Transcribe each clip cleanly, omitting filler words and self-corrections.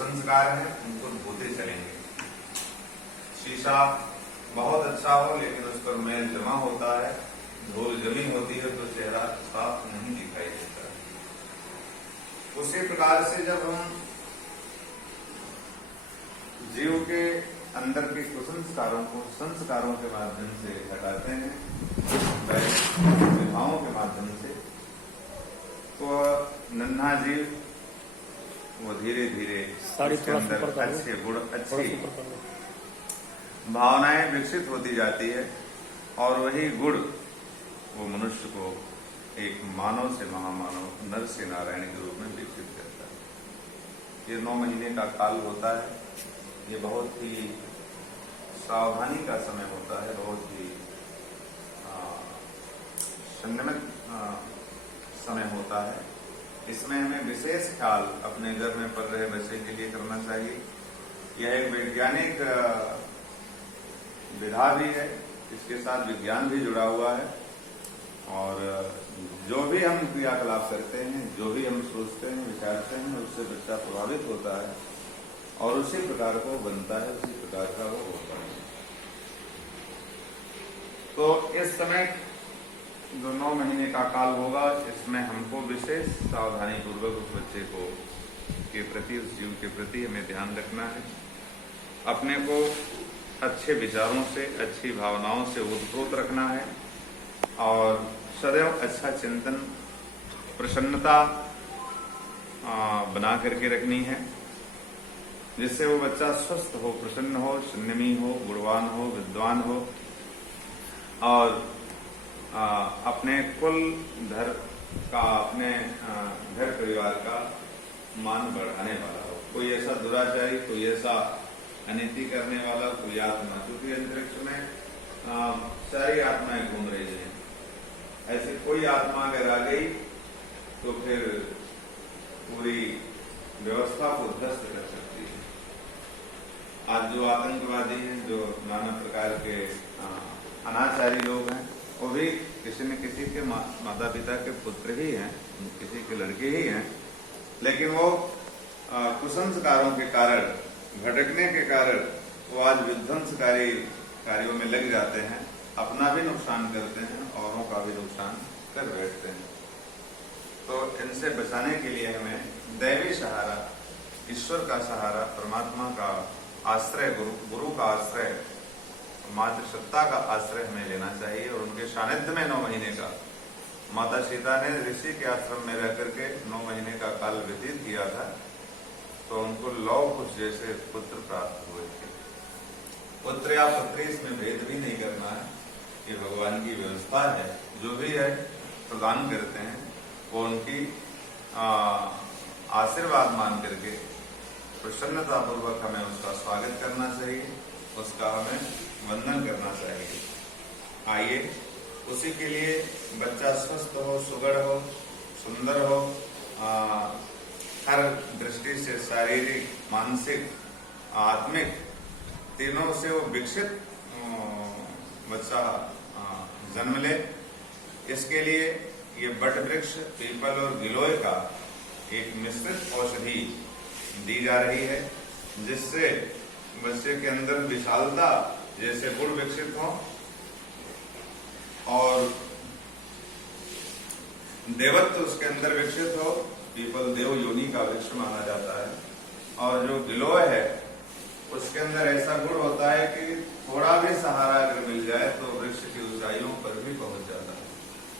कुसंस्कार हैं उनको धोते चलेंगे। शीशा बहुत अच्छा हो लेकिन उस पर मैल जमा होता है, धूल जमी होती है तो चेहरा साफ नहीं दिखाई देता। उसी प्रकार से जब हम जीव के अंदर के कुसंस्कारों को संस्कारों के माध्यम से हटाते हैं, विभावों के माध्यम से, तो नन्हा जीव वो धीरे धीरे उसके अंदर अच्छे गुण, अच्छी भावनाएं विकसित होती जाती है और वही गुण वो मनुष्य को एक मानव से महामानव, नर से नारायण के रूप में विकसित करता है। ये 9 महीने का काल होता है। ये बहुत ही सावधानी का समय होता है, बहुत ही संयमित समय होता है। इसमें हमें विशेष ख्याल अपने घर में पल रहे बच्चे के लिए करना चाहिए। यह एक वैज्ञानिक विधा भी है, इसके साथ विज्ञान भी जुड़ा हुआ है और जो भी हम क्रियाकलाप करते हैं, जो भी हम सोचते हैं, विचारते हैं, उससे बच्चा प्रभावित होता है और उसी प्रकार को बनता है, उसी प्रकार का वो होता है। तो इस समय जो 9 महीने का काल होगा, इसमें हमको विशेष सावधानी पूर्वक उस बच्चे को के प्रति, उस जीव के प्रति हमें ध्यान रखना है। अपने को अच्छे विचारों से, अच्छी भावनाओं से ओतप्रोत रखना है और सदैव अच्छा चिंतन, प्रसन्नता बना करके रखनी है, जिससे वो बच्चा स्वस्थ हो, प्रसन्न हो, संयमी हो, गुणवान हो, विद्वान हो और अपने कुल घर का, अपने घर परिवार का मान बढ़ाने वाला हो। कोई ऐसा दुराचारी, कोई ऐसा अनिति करने वाला कोई आत्मा, क्योंकि अंतरिक्ष में सारी आत्माएं घूम रही हैं, ऐसी कोई आत्मा अगर आ गई तो फिर पूरी व्यवस्था को ध्वस्त कर सकती है। आज जो आतंकवादी हैं, जो नाना प्रकार के अनाचारी लोग हैं, वो भी किसी न किसी के माता पिता के पुत्र ही हैं, किसी के लड़के ही हैं, लेकिन वो कुसंस्कारों के कारण, भटकने के कारण वो आज विध्वंसकारी कार्यों में लग जाते हैं, अपना भी नुकसान करते हैं, औरों का भी नुकसान कर बैठते हैं। तो इनसे बचाने के लिए हमें दैवी सहारा, ईश्वर का सहारा, परमात्मा का आश्रय, गुरु का आश्रय, मातृसत्ता का आश्रय हमें लेना चाहिए और उनके सानिध्य में 9 महीने का, माता सीता ने ऋषि के आश्रम में रह करके 9 महीने का काल व्यतीत किया था, तो उनको लौ कुश जैसे पुत्र प्राप्त हुए थे। पुत्र या पुत्री, इसमें भेद भी नहीं करना है, ये भगवान की व्यवस्था है। जो भी है प्रदान करते हैं वो उनकी आशीर्वाद मान करके प्रसन्नता पूर्वक हमें उसका स्वागत करना चाहिए, उसका हमें वंदन करना चाहिए। आइए उसी के लिए बच्चा स्वस्थ हो, सुगढ़ हो, सुंदर हो, हर दृष्टि से, शारीरिक, मानसिक, आत्मिक, तीनों से वो विकसित बच्चा जन्म ले। इसके लिए ये बट वृक्ष, पीपल और गिलोय का एक मिश्रित औषधि दी जा रही है, जिससे बच्चे के अंदर विशालता जैसे गुण विकसित हो और देवत्व उसके अंदर विकसित हो। पीपल देव योनि का वृक्ष माना जाता है और जो गिलोय है उसके अंदर ऐसा गुण होता है कि थोड़ा भी सहारा अगर मिल जाए तो वृक्ष की ऊंचाइयों पर भी पहुंच जाता है।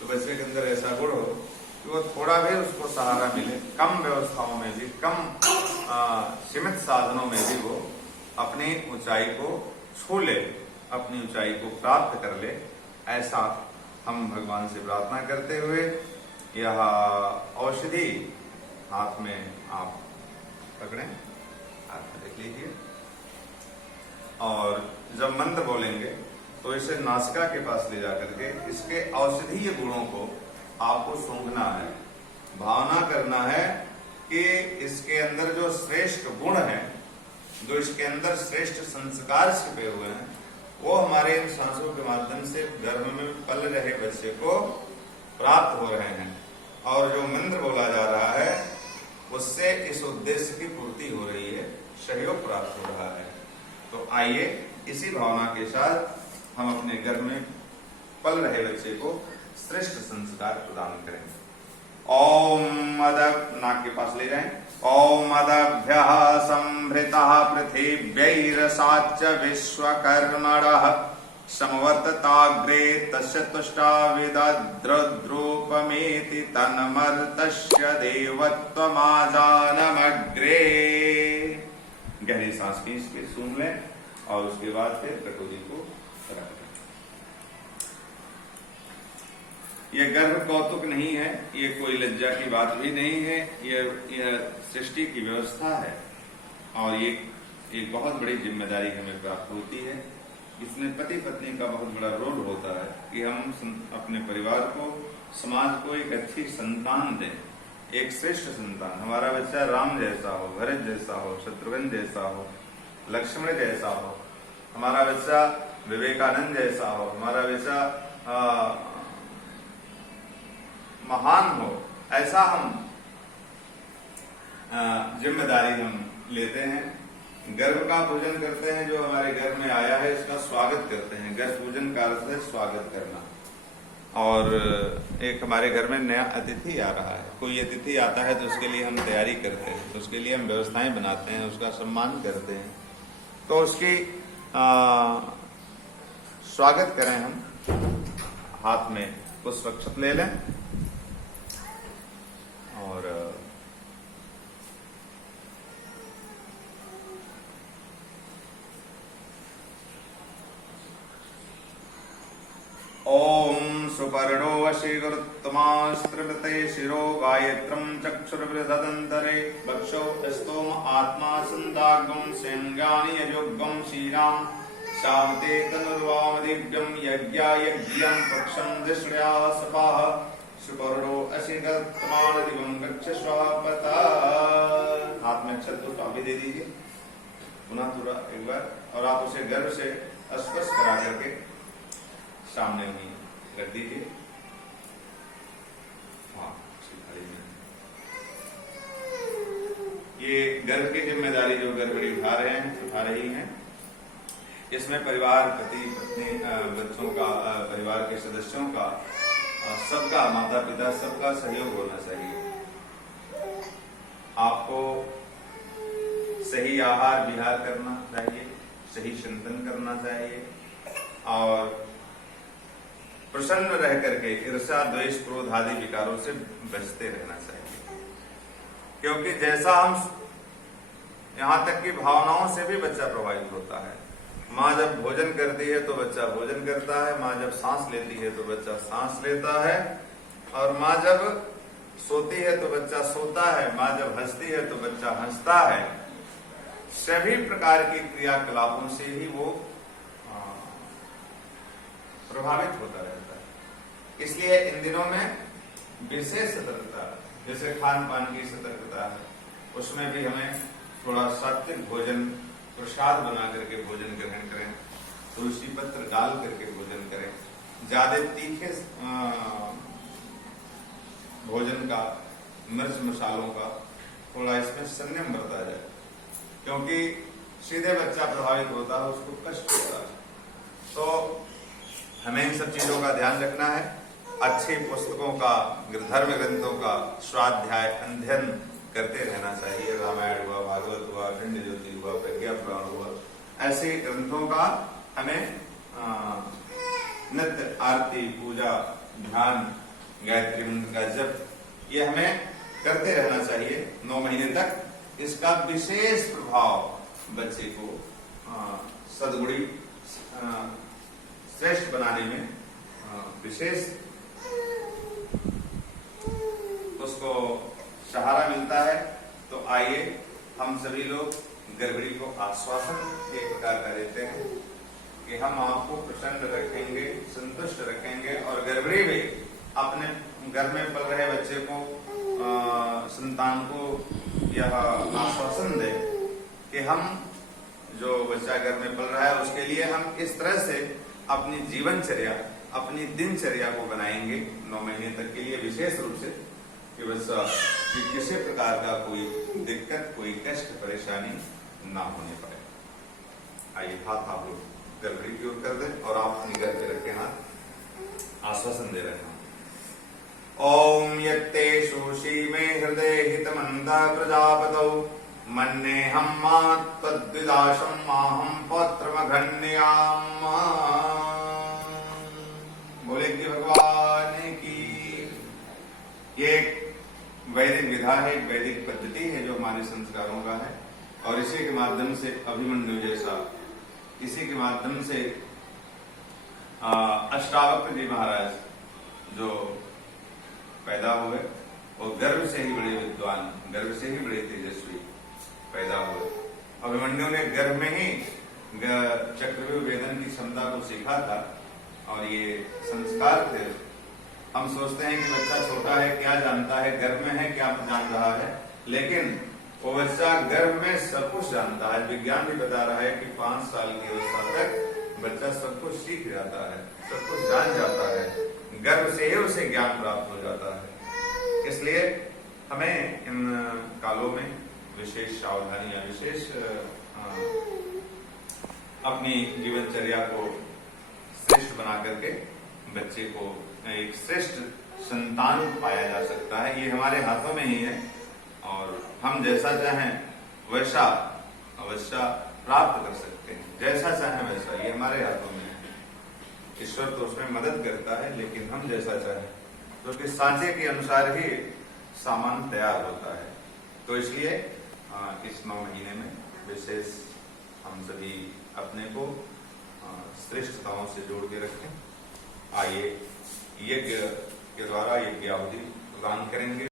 तो बच्चे के अंदर ऐसा गुण हो कि वो थोड़ा भी उसको सहारा मिले, कम व्यवस्थाओं में भी, कम सीमित साधनों में भी वो अपनी ऊंचाई को छू ले, अपनी ऊंचाई को प्राप्त कर ले। ऐसा हम भगवान से प्रार्थना करते हुए यह औषधि हाथ में आप पकड़ें, हाथ में देख लीजिए और जब मंत्र बोलेंगे तो इसे नासिका के पास ले जाकर के इसके औषधीय गुणों को आपको सूंघना है, भावना करना है कि इसके अंदर जो श्रेष्ठ गुण है, जो इसके अंदर श्रेष्ठ संस्कार छिपे हुए हैं, वो हमारे इन सांसों के माध्यम से गर्भ में पल रहे बच्चे को प्राप्त हो रहे हैं। और जो मंत्र बोला जा रहा है उससे इस उद्देश्य की पूर्ति हो रही है, सहयोग प्राप्त हो रहा है। तो आइए इसी भावना के साथ हम अपने घर में पल रहे बच्चे को श्रेष्ठ संस्कार प्रदान करें। ओम अदब, नाक के पास ले जाएं। ओम अदभ्यः संभृतः पृथिव्यैरसाच्च विश्वकर्मणः समवर्तताग्रे तस्य तुष्टाविदद्रुद्रूपमेति तन्मर्तस्य देवत्वमाजानमग्रे। गहरी सांस खींच के सूंघ लें और उसके बाद फिर कटोरी को रख दें। यह गर्भ कौतुक नहीं है, ये कोई लज्जा की बात भी नहीं है, यह सृष्टि की व्यवस्था है और ये एक बहुत बड़ी जिम्मेदारी हमें प्राप्त होती है। इसमें पति पत्नी का बहुत बड़ा रोल होता है कि हम अपने परिवार को, समाज को एक अच्छी संतान दें, एक श्रेष्ठ संतान। हमारा बच्चा राम जैसा हो, भरत जैसा हो, शत्रुघ्न जैसा हो, लक्ष्मण जैसा हो, हमारा बच्चा विवेकानंद जैसा हो, हमारा बच्चा महान हो, ऐसा हम जिम्मेदारी हम लेते हैं। गर्भ का पूजन करते हैं, जो हमारे घर में आया है इसका स्वागत करते हैं। गर्भ पूजन का अर्थ है स्वागत करना। और एक हमारे घर में नया अतिथि आ रहा है, कोई अतिथि आता है तो उसके लिए हम तैयारी करते हैं, तो उसके लिए हम व्यवस्थाएं बनाते हैं, उसका सम्मान करते हैं। तो उसकी स्वागत करें हम। हाथ में पुष्पक्षत ले लें और ओम सुपर्णो वशी गुरुत्तमास्त्रवृते शिरो गायत्रम चक्षुर्वृधदन्तरे वक्षो स्तोम आत्मा संदागम सेंगानि यजोगम श्रीराम शामते तनुर्वाम दिव्यम यज्ञायज्ञं पक्षं दृष्ण्या सपाः सुपर्णो अशी गुरुत्तमान दिवं गच्छ स्वापता। हाथ में अक्षत को अभी दे दीजिए, पुनः थोड़ा एक बार, और आप उसे गर्भ से स्पर्श करा करके सामने में कर दीजिए। हाँ, ये गर्भ की जिम्मेदारी जो गर्भवती उठा रही हैं, इसमें परिवार, पति पत्नी, बच्चों का, परिवार के सदस्यों का, सबका, माता पिता सबका सहयोग होना चाहिए। आपको सही आहार विहार करना चाहिए, सही चिंतन करना चाहिए और प्रसन्न रह करके ईर्ष्या, द्वेष, क्रोध आदि विकारों से बचते रहना चाहिए। क्योंकि जैसा हम, यहां तक कि भावनाओं से भी बच्चा प्रभावित होता है। माँ जब भोजन करती है तो बच्चा भोजन करता है, माँ जब सांस लेती है तो बच्चा सांस लेता है, और माँ जब सोती है तो बच्चा सोता है, माँ जब हंसती है तो बच्चा हंसता है। सभी प्रकार की क्रियाकलापों से ही वो प्रभावित होता रहता है। इसलिए इन दिनों में विशेष सतर्कता, जैसे खान पान की सतर्कता है, उसमें भी हमें थोड़ा सात्विक भोजन, प्रसाद बना करके भोजन ग्रहण करें, तुलसी पत्र डाल करके भोजन करें। ज्यादा तीखे भोजन का, मिर्च मसालों का थोड़ा इसमें संयम बरता जाए, क्योंकि सीधे बच्चा प्रभावित होता है, उसको कष्ट होता है। तो हमें इन सब चीजों का ध्यान रखना है। अच्छी पुस्तकों का, धर्म ग्रंथों का स्वाध्याय, अध्ययन करते रहना चाहिए। रामायण हुआ, भागवत हुआ, अखंड ज्योति हुआ, प्रज्ञा पुराण हुआ, ऐसे ग्रंथों का हमें नित्य आरती, पूजा, ध्यान, गायत्री मंत्र का जप, ये हमें करते रहना चाहिए 9 महीने तक। इसका विशेष प्रभाव बच्चे को सद्गुणी, श्रेष्ठ बनाने में विशेष उसको सहारा मिलता है। तो आइए हम सभी लोग गर्भवती को आश्वासन एक प्रकार का देते हैं कि हम आपको प्रसन्न रखेंगे, संतुष्ट रखेंगे, और गर्भवती भी अपने घर में पल रहे बच्चे को, संतान को यह आश्वासन दे कि हम, जो बच्चा घर में पल रहा है, उसके लिए हम इस तरह से अपनी जीवनचर्या, अपनी दिनचर्या को बनाएंगे 9 महीने तक के लिए, विशेष रूप से कि बच्चा कि किसी प्रकार का कोई दिक्कत, कोई कष्ट, परेशानी ना होने पाए। आइए हाथ आप लोग गर्भगृह की ओर कर दें और आप अपनी गर्भ पे रखें हाथ, आश्वासन दे रहे हैं। ओम यत्ते शोषी मे हृदय हितमन्ता प्रजापतौ मन्नेहं मात् तद्विदाशं माहं पौत्रमघन्याम्। बोले कि भगवान की ये एक वैदिक विधा है, एक वैदिक पद्धति है जो हमारे संस्कारों का है, और इसी के माध्यम से अभिमन्यु जैसा, इसी के माध्यम से अष्टावक्र जी महाराज जो पैदा हुए और गर्भ से ही बड़े विद्वान, गर्भ से ही बड़े तेजस्वी पैदा हुए। अभिमन्यु ने गर्भ में ही चक्रव्यूह वेदन की क्षमता को सीखा था, और ये संस्कार थे। हम सोचते हैं कि बच्चा छोटा है, क्या जानता है, गर्भ में है क्या जान रहा है, लेकिन वो बच्चा गर्भ में सब कुछ जानता है। विज्ञान भी बता रहा है कि 5 साल की अवस्था तक बच्चा सब कुछ सीख जाता है, सब कुछ जान जाता है, गर्भ से ही उसे ज्ञान प्राप्त हो जाता है। इसलिए हमें इन कालों में विशेष सावधानी या विशेष अपनी जीवनचर्या को श्रेष्ठ बना करके बच्चे को एक श्रेष्ठ संतान पाया जा सकता है। ये हमारे हाथों में ही है, और हम जैसा चाहें वैसा अवश्य प्राप्त कर सकते हैं, जैसा चाहें वैसा, ये हमारे हाथों में है। ईश्वर तो उसमें मदद करता है, लेकिन हम जैसा चाहें, क्योंकि सांचे के अनुसार ही सामान तैयार होता है। तो इसलिए इस 9 महीने में विशेष हम सभी अपने को श्रेष्ठताओं से जोड़ के रखें। आइए यज्ञ के द्वारा यज्ञ आहुति प्रदान करेंगे।